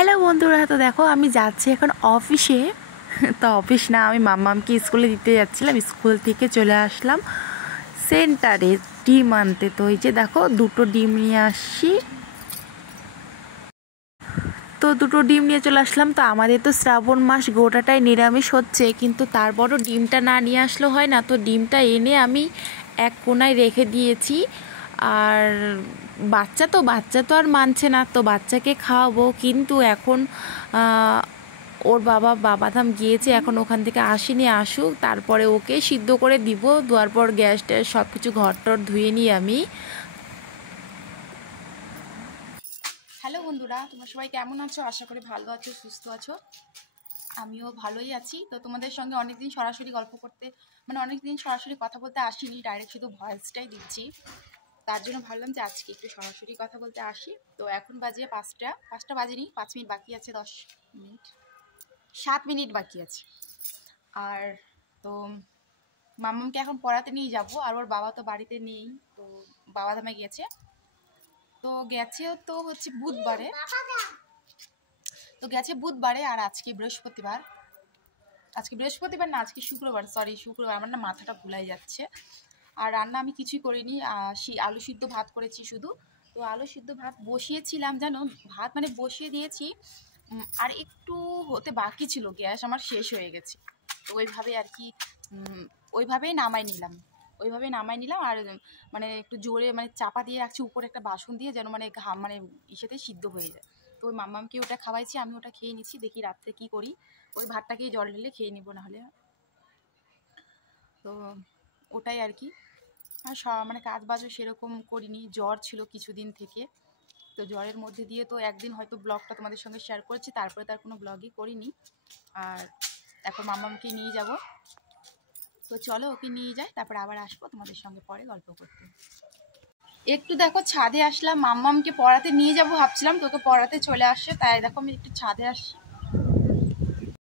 Hello বন্ধুরা, তো দেখো আমি যাচ্ছি এখন অফিসে। তো অফিস না, আমি মাম্মামকে স্কুলে দিতে যাচ্ছিলাম। স্কুল থেকে চলে আসলাম সেন্টারে ডিম আনতে। তো এই যে দেখো দুটো ডিম নিয়ে আসছি। তো দুটো ডিম নিয়ে চলে আসলাম। তো আমাদের তো শ্রাবণ মাস গোটাটাই নিরামিষ হচ্ছে, কিন্তু তারপরও ডিমটা না নিয়ে আসলেও হয় না। তো ডিমটা এনে আমি এক কোনায় রেখে দিয়েছি। আর বাচ্চা তো আর মানছে না, তো বাচ্চাকে খাওয়াবো। কিন্তু এখন ওর বাবাধাম গিয়েছে, এখন ওখান থেকে আসেনি, আসুক তারপরে ওকে সিদ্ধ করে দিব। দেওয়ার পর গ্যাস ট্যাস সব কিছু ঘর টর ধুয়ে নিই আমি। হ্যালো বন্ধুরা, তোমরা সবাই কেমন আছো? আশা করি ভালো আছো, সুস্থ আছো। আমিও ভালোই আছি। তো তোমাদের সঙ্গে অনেকদিন সরাসরি গল্প করতে, মানে অনেকদিন সরাসরি কথা বলতে আসিনি, ডাইরেক্ট শুধু ভয়েসটাই দিচ্ছি। তার জন্য ভাবলাম যে আজকে একটু সরাসরি কথা বলতে আসি। তো এখন বাজে পাঁচটা বাজেনি, 5 মিনিট বাকি আছে, 10 মিনিট 7 মিনিট বাকি আছে। আর তো মাম্মামকে এখন পড়াতে নিয়ে যাব। আর ওর বাবা তো বাড়িতে নেই, তো বাবাধামে গেছে। তো গেছেও তো হচ্ছে বুধবারে, আর আজকে বৃহস্পতিবার না, আজকে শুক্রবার, সরি শুক্রবার, আমার না মাথাটা ভুলাই যাচ্ছে। আর রান্না আমি কিছুই করিনি, আলু সিদ্ধ ভাত করেছি শুধু। তো আলু সিদ্ধ ভাত বসিয়েছিলাম, জানো, ভাত মানে বসিয়ে দিয়েছি, আর একটু হতে বাকি ছিল, গ্যাস আমার শেষ হয়ে গেছে। তো ওইভাবে আর কি ওইভাবেই নামাই নিলাম। আর মানে একটু জোরে মানে চাপা দিয়ে রাখছি উপরে একটা বাসন দিয়ে, যেন মানে মানে ইসেতে সিদ্ধ হয়ে যায়। তো ওই মাম্মামকে ওটা খাওয়াইছি, আমি ওটা খেয়ে নিচ্ছি। দেখি রাত্রে কি করি, ওই ভাতটাকেই জল ঢেলে খেয়ে নিব নাহলে। তো ওটাই আর কি। আর মানে কাজ বাজও সেরকম করিনি, জ্বর ছিল কিছুদিন থেকে। তো জ্বরের মধ্যে দিয়ে তো একদিন হয়তো ব্লগটা তোমাদের সঙ্গে শেয়ার করেছি, তারপরে তার কোনো ব্লগই করিনি। আর এখন মাম্মামকে নিয়ে যাব। তো চলো ওকে নিয়ে যাই, তারপরে আবার আসবো তোমাদের সঙ্গে পরে গল্প করতে। একটু দেখো ছাদে আসলাম, মাম্মামকে পড়াতে নিয়ে যাব ভাবছিলাম, তোকে পড়াতে চলে আসছে, তাই দেখো আমি একটু ছাদে আসছি।